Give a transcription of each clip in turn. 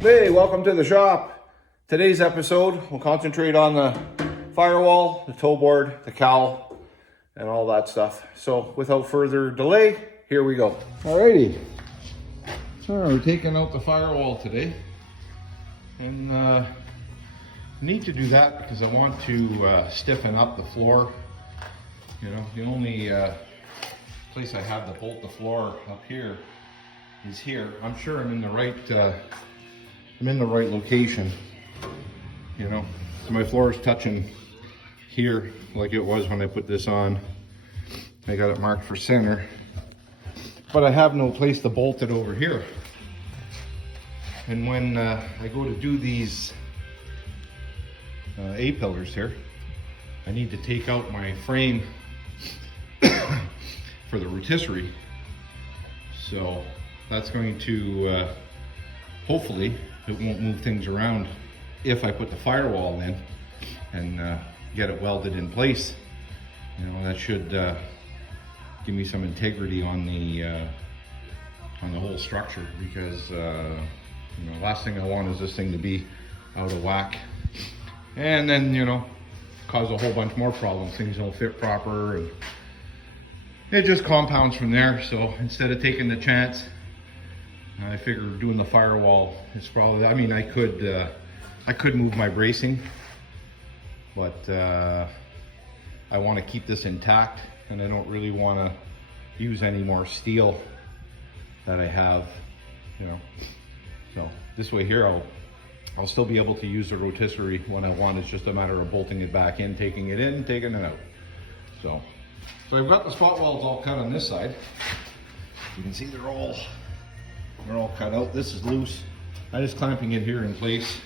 Hey, welcome to the shop. Today's episode, we'll concentrate on the firewall, the toe board, the cowl, and all that stuff. So without further delay, here we go. Alrighty. So we're taking out the firewall today. And need to do that because I want to stiffen up the floor. You know, the only place I have to bolt the floor up here is here. I'm sure I'm in the right location, you know. So my floor is touching here like it was when I put this on. I got it marked for center, but I have no place to bolt it over here. And when I go to do these A-pillars here, I need to take out my frame for the rotisserie. So that's going to hopefully it won't move things around if I put the firewall in and get it welded in place. You know, that should give me some integrity on the whole structure, because you know, last thing I want is this thing to be out of whack and then, you know, cause a whole bunch more problems. Things don't fit proper and it just compounds from there. So instead of taking the chance, I figured doing the firewall is probably, I mean, I could move my bracing, but I want to keep this intact, and I don't really want to use any more steel that I have, you know. So this way here, I'll still be able to use the rotisserie when I want. It's just a matter of bolting it back in, taking it in, taking it out. So I've got the spot welds all cut on this side. You can see they're all cut out. This is loose. I'm just clamping it here in place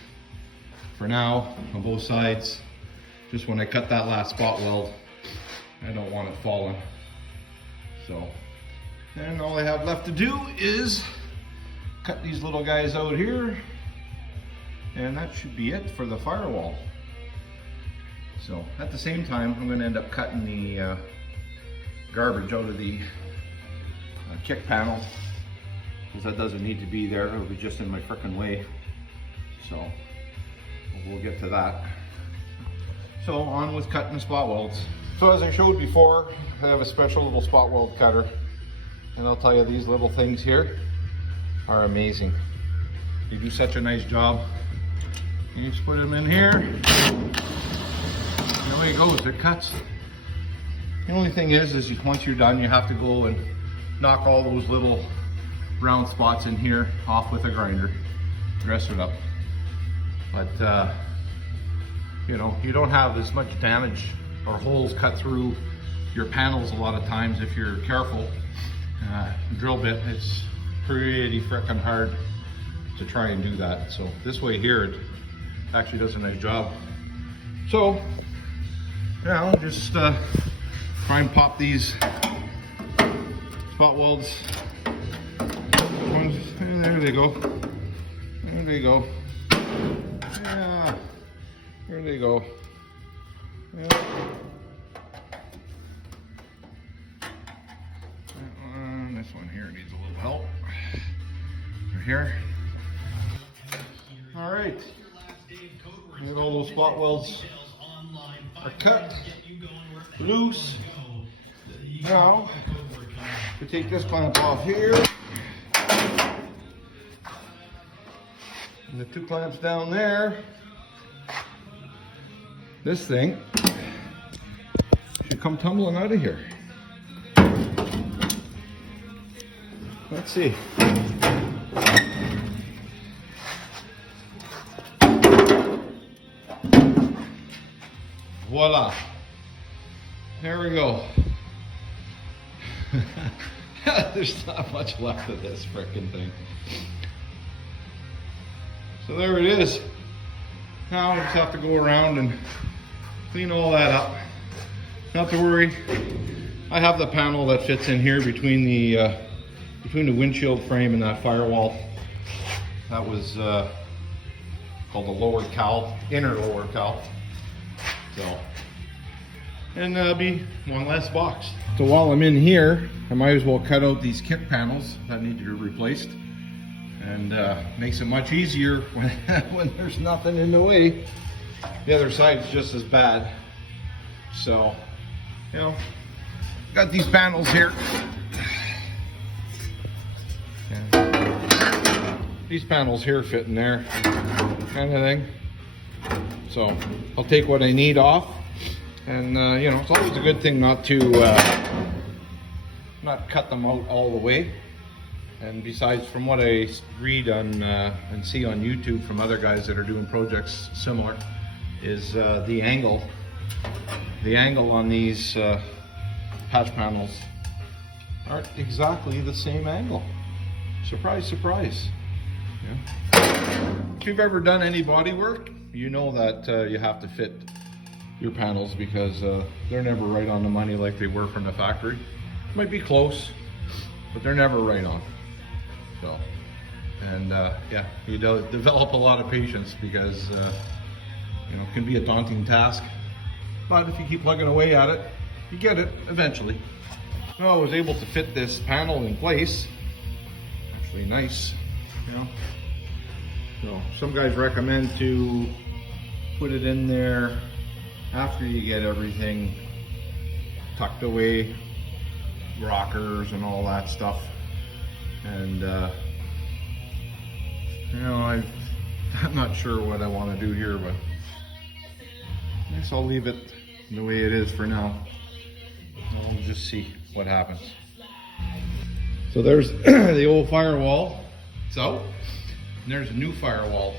for now on both sides. Just when I cut that last spot weld, I don't want it falling. So, and all I have left to do is cut these little guys out here, and that should be it for the firewall. So at the same time, I'm going to end up cutting the garbage out of the kick panel, because that doesn't need to be there. It'll be just in my frickin' way. So we'll get to that. So on with cutting the spot welds. So as I showed before, I have a special little spot weld cutter, and I'll tell you, these little things here are amazing. They do such a nice job. You just put them in here, and away it goes, it cuts. The only thing is once you're done, you have to go and knock all those little round spots in here off with a grinder, dress it up. But you know, you don't have as much damage or holes cut through your panels a lot of times if you're careful. Drill bit, it's pretty frickin' hard to try and do that. So this way here, it actually does a nice job. So now just try and pop these spot welds. And there they go. There they go. Yeah. There they go. Yeah. This one here needs a little help. Right here. All right. Get all those spot welds are cut loose. Now we take this clamp off here, and the two clamps down there. This thing should come tumbling out of here. Let's see. Voila. There we go. There's not much left of this frickin' thing. So there it is. Now I just have to go around and clean all that up. Not to worry. I have the panel that fits in here between the windshield frame and that firewall. That was called the lower cowl, inner lower cowl. So, and there'll be one less box. So while I'm in here, I might as well cut out these kick panels that need to be replaced. and makes it much easier when, when there's nothing in the way. The other side's just as bad. So, you know, got these panels here. And these panels here fit in there, kind of thing. So I'll take what I need off, and you know, it's always a good thing not to not cut them out all the way. And besides, from what I read on and see on YouTube from other guys that are doing projects similar, is the angle on these patch panels aren't exactly the same angle. Surprise, surprise. Yeah. If you've ever done any body work, you know that you have to fit your panels because they're never right on the money like they were from the factory. Might be close, but they're never right on. So, and yeah, you develop a lot of patience because you know, it can be a daunting task, but if you keep plugging away at it, you get it eventually. Well, I was able to fit this panel in place. Actually nice, you know. So some guys recommend to put it in there after you get everything tucked away, rockers and all that stuff. And you know, I'm not sure what I want to do here, but I guess I'll leave it the way it is for now. And we'll just see what happens. So there's the old firewall. It's out. And there's a new firewall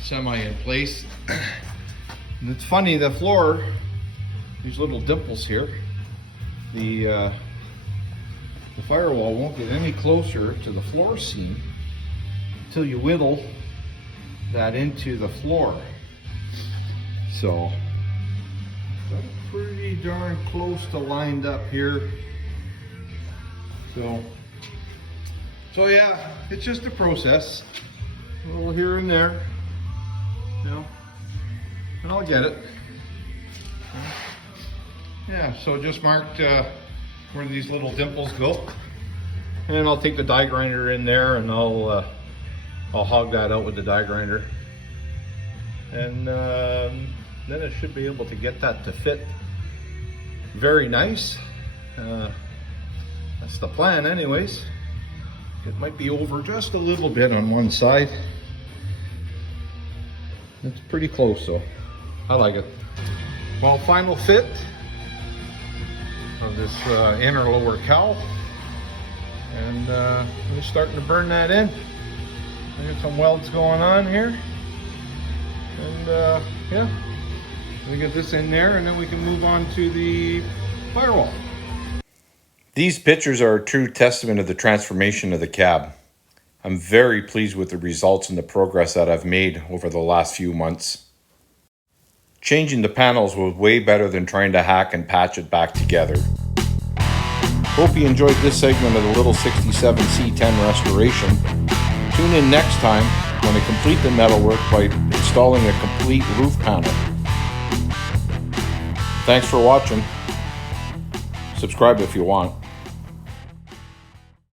semi in place. And it's funny, the floor, these little dimples here, the firewall won't get any closer to the floor seam until you whittle that into the floor. So that's pretty darn close to lined up here. So yeah, it's just a process. A little here and there, you know, and I'll get it. Yeah, so just marked where these little dimples go, and I'll take the die grinder in there and I'll hog that out with the die grinder, and then I should be able to get that to fit very nice. That's the plan anyways. It might be over just a little bit on one side. It's pretty close though. I like it. Well, final fit of this inner lower cowl, and we're starting to burn that in. I got some welds going on here, and yeah, we get this in there, and then we can move on to the firewall. These pictures are a true testament of the transformation of the cab. I'm very pleased with the results and the progress that I've made over the last few months. Changing the panels was way better than trying to hack and patch it back together. Hope you enjoyed this segment of the little 67 C10 Restoration. Tune in next time when I complete the metalwork by installing a complete roof panel. Thanks for watching. Subscribe if you want.